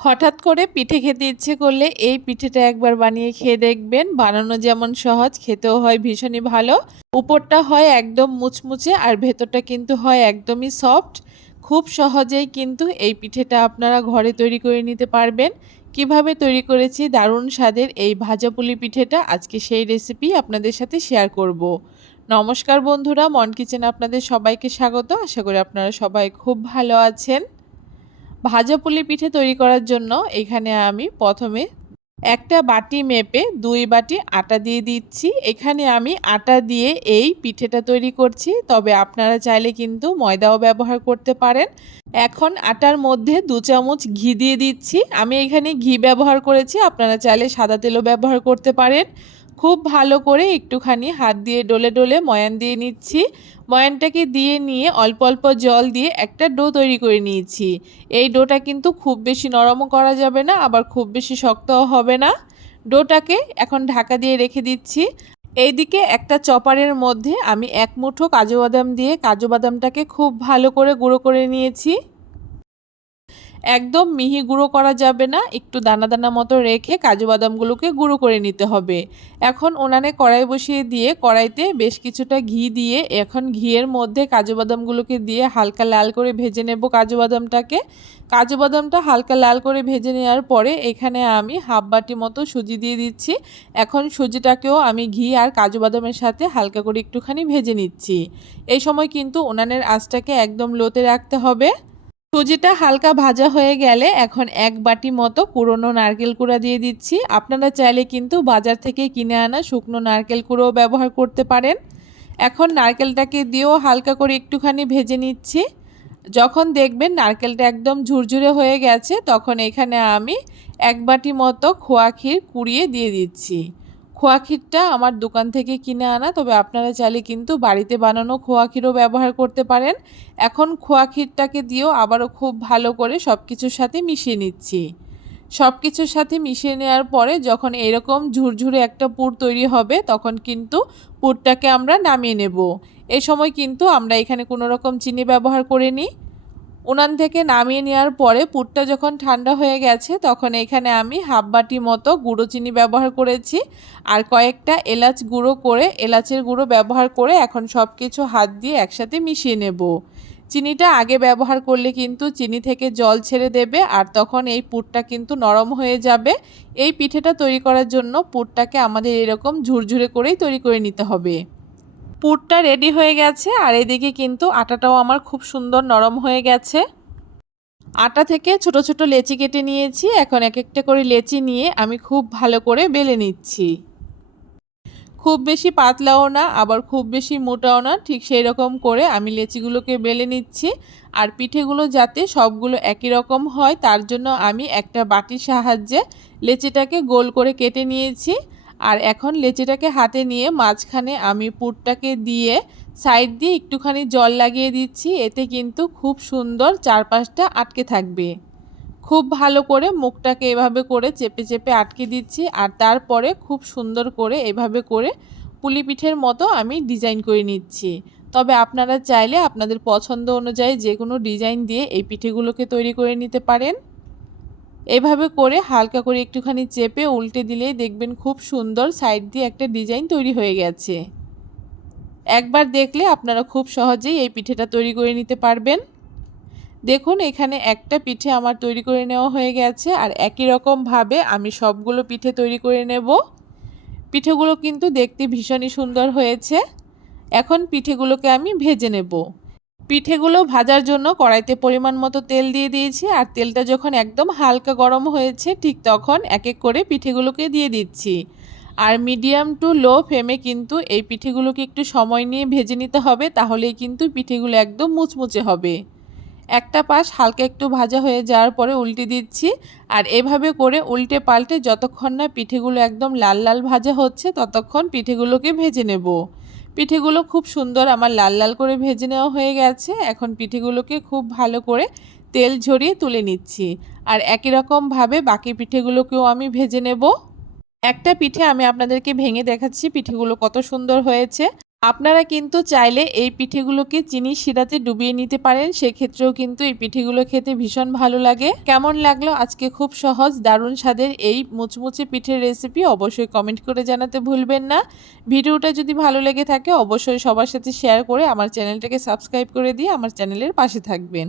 হঠাৎ করে পিঠে খেতে ইচ্ছে করলে এই পিঠেটা একবার বানিয়ে খেয়ে দেখবেন। বানানো যেমন সহজ, খেতেও হয় ভীষণই ভালো। উপরটা হয় একদম মুচমুচে আর ভেতরটা কিন্তু হয় একদমই সফট। খুব সহজেই কিন্তু এই পিঠেটা আপনারা ঘরে তৈরি করে নিতে পারবেন। কিভাবে তৈরি করেছি দারুণ স্বাদের এই ভাজাপুলি পিঠেটা, আজকে সেই রেসিপি আপনাদের সাথে শেয়ার করব। নমস্কার বন্ধুরা, মন কিচেনে আপনাদের সবাইকে স্বাগত। আশা করি আপনারা সবাই খুব ভালো আছেন। ভাজাপুলি পিঠে তৈরি করার জন্য এখানে আমি প্রথমে একটা বাটি মেপে 2 বাটি আটা দিয়ে দিচ্ছি। এখানে আমি আটা দিয়ে এই পিঠেটা তৈরি করছি, তবে আপনারা চাইলে কিন্তু ময়দাও ব্যবহার করতে পারেন। এখন আটার মধ্যে 2 চামচ ঘি দিয়ে দিচ্ছি। আমি এখানে ঘি ব্যবহার করেছি, আপনারা চাইলে সাদা তেলও ব্যবহার করতে পারেন। খুব ভালো করে একটুখানি হাত দিয়ে ডলে ডলে ময়ান দিয়ে নিচ্ছি। ময়ানটাকে দিয়ে নিয়ে অল্প অল্প জল দিয়ে একটা ডো তৈরি করে নিয়েছি। এই ডোটা কিন্তু খুব বেশি নরমও করা যাবে না, আবার খুব বেশি শক্তও হবে না। ডোটাকে এখন ঢাকা দিয়ে রেখে দিচ্ছি। এইদিকে একটা চপারের মধ্যে আমি 1 মুঠো কাজু বাদাম দিয়ে কাজু বাদামটাকে খুব ভালো করে গুঁড়ো করে নিয়েছি। একদম মিহি গুঁড়ো করা যাবে না, একটু দানা দানা মতো রেখে কাজু বাদামগুলোকে গুঁড়ো করে নিতে হবে। এখন উনানে কড়াই বসিয়ে দিয়ে কড়াইতে বেশ কিছুটা ঘি দিয়ে এখন ঘিয়ের মধ্যে কাজু বাদামগুলোকে দিয়ে হালকা লাল করে ভেজে নেব কাজু বাদামটাকে। কাজু বাদামটা হালকা লাল করে ভেজে নেওয়ার পরে এখানে আমি হাফ বাটি মতো সুজি দিয়ে দিচ্ছি। এখন সুজিটাকেও আমি ঘি আর কাজু বাদামের সাথে হালকা করে একটুখানি ভেজে নিচ্ছি। এই সময় কিন্তু উনানের আঁচটাকে একদম লোতে রাখতে হবে। সুজিটা হালকা ভাজা হয়ে গেলে এখন 1 বাটি মতো কুড়োনো নারকেল কুড়া দিয়ে দিচ্ছি। আপনারা চাইলে কিন্তু বাজার থেকে কিনে আনা শুকনো নারকেল কুড়োও ব্যবহার করতে পারেন। এখন নারকেলটাকে দিয়েও হালকা করে একটুখানি ভেজে নিচ্ছি। যখন দেখবেন নারকেলটা একদম ঝুরঝুরে হয়ে গেছে, তখন এখানে আমি 1 বাটি মতো খোয়া ক্ষীর কুড়িয়ে দিয়ে দিচ্ছি। খোয়া ক্ষীরটা আমার দোকান থেকে কিনে আনা, তবে আপনারা চাইলে কিন্তু বাড়িতে বানানো খোয়া ক্ষীরও ব্যবহার করতে পারেন। এখন খোয়া ক্ষীরটাকে দিয়েও আবারও খুব ভালো করে সব কিছুর সাথে মিশিয়ে নিচ্ছি। সব কিছুর সাথে মিশিয়ে নেওয়ার পরে যখন এরকম ঝুরঝুরে একটা পুর তৈরি হবে, তখন কিন্তু পুরটাকে আমরা নামিয়ে নেব। এই সময় কিন্তু আমরা এখানে কোনো রকম চিনি ব্যবহার করিনি। উনান থেকে নামিয়ে নেওয়ার পরে পুরটা যখন ঠান্ডা হয়ে গেছে, তখন এখানে আমি হাফ বাটি মতো গুঁড়ো চিনি ব্যবহার করেছি আর কয়েকটা এলাচ গুঁড়ো করে এলাচের গুঁড়ো ব্যবহার করে এখন সব কিছু হাত দিয়ে একসাথে মিশিয়ে নেব। চিনিটা আগে ব্যবহার করলে কিন্তু চিনি থেকে জল ছেড়ে দেবে আর তখন এই পুরটা কিন্তু নরম হয়ে যাবে। এই পিঠেটা তৈরি করার জন্য পুরটাকে আমাদের এরকম ঝুরঝুরে করেই তৈরি করে নিতে হবে। পুরটা রেডি হয়ে গেছে আর এদিকে কিন্তু আটাটাও আমার খুব সুন্দর নরম হয়ে গেছে। আটা থেকে ছোট ছোট লেচি কেটে নিয়েছি। এখন এক একটা করে লেচি নিয়ে আমি খুব ভালো করে বেলে নিচ্ছি। খুব বেশি পাতলাও না, আবার খুব বেশি মোটাও না, ঠিক সেই রকম করে আমি লেচিগুলোকে বেলে নিচ্ছি। আর পিঠেগুলো যাতে সবগুলো একই রকম হয়, তার জন্য আমি একটা বাটির সাহায্যে লেচিটাকে গোল করে কেটে নিয়েছি। আর এখন লেচিটাকে হাতে নিয়ে মাঝখানে আমি পুরটাকে দিয়ে সাইড দিয়ে একটুখানি জল লাগিয়ে দিচ্ছি। এতে কিন্তু খুব সুন্দর চারপাশটা আটকে থাকবে। খুব ভালো করে মুখটাকে এভাবে করে চেপে চেপে আটকে দিচ্ছি আর তারপরে খুব সুন্দর করে এভাবে করে পুলি পিঠের মতো আমি ডিজাইন করে নিচ্ছি। তবে আপনারা চাইলে আপনাদের পছন্দ অনুযায়ী যে কোনো ডিজাইন দিয়ে এই পিঠেগুলোকে তৈরি করে নিতে পারেন। এভাবে করে হালকা করে একটুখানি চেপে উল্টে দিলেই দেখবেন খুব সুন্দর সাইড দিয়ে একটা ডিজাইন তৈরি হয়ে গেছে। একবার দেখলে আপনারা খুব সহজেই এই পিঠেটা তৈরি করে নিতে পারবেন। দেখুন এখানে একটা পিঠে আমার তৈরি করে নেওয়া হয়ে গেছে আর একই রকমভাবে আমি সবগুলো পিঠে তৈরি করে নেব। পিঠেগুলো কিন্তু দেখতে ভীষণই সুন্দর হয়েছে। এখন পিঠেগুলোকে আমি ভেজে নেব। পিঠেগুলো ভাজার জন্য কড়াইতে পরিমাণ মতো তেল দিয়ে দিয়েছি আর তেলটা যখন একদম হালকা গরম হয়েছে, ঠিক তখন এক এক করে পিঠেগুলোকে দিয়ে দিচ্ছি। আর মিডিয়াম টু লো ফ্লেমে কিন্তু এই পিঠেগুলোকে একটু সময় নিয়ে ভেজে নিতে হবে, তাহলেই কিন্তু পিঠেগুলো একদম মুচমুচে হবে। একটা পাশ হালকা একটু ভাজা হয়ে যাওয়ার পরে উল্টে দিচ্ছি আর এভাবে করে উল্টে পাল্টে যতক্ষণ না পিঠেগুলো একদম লাল লাল ভাজা হচ্ছে, ততক্ষণ পিঠেগুলোকে ভেজে নেব। পিঠেগুলো খুব সুন্দর আমার লাল লাল করে ভেজে নেওয়া হয়ে গেছে। এখন পিঠেগুলোকে খুব ভালো করে তেল ঝরিয়ে তুলে নিচ্ছি আর একই রকমভাবে বাকি পিঠেগুলোকেও আমি ভেজে নেব। একটা পিঠে আমি আপনাদেরকে ভেঙে দেখাচ্ছি পিঠেগুলো কত সুন্দর হয়েছে। আপনারা কিন্তু চাইলে এই পিঠেগুলোকে চিনির শিরাতে ডুবিয়ে নিতে পারেন, সেক্ষেত্রেও কিন্তু এই পিঠেগুলো খেতে ভীষণ ভালো লাগে। কেমন লাগলো আজকে খুব সহজ দারুণ স্বাদের এই মুচমুচে পিঠের রেসিপি অবশ্যই কমেন্ট করে জানাতে ভুলবেন না। ভিডিওটা যদি ভালো লেগে থাকে অবশ্যই সবার সাথে শেয়ার করে আমার চ্যানেলটাকে সাবস্ক্রাইব করে দিয়ে আমার চ্যানেলের পাশে থাকবেন।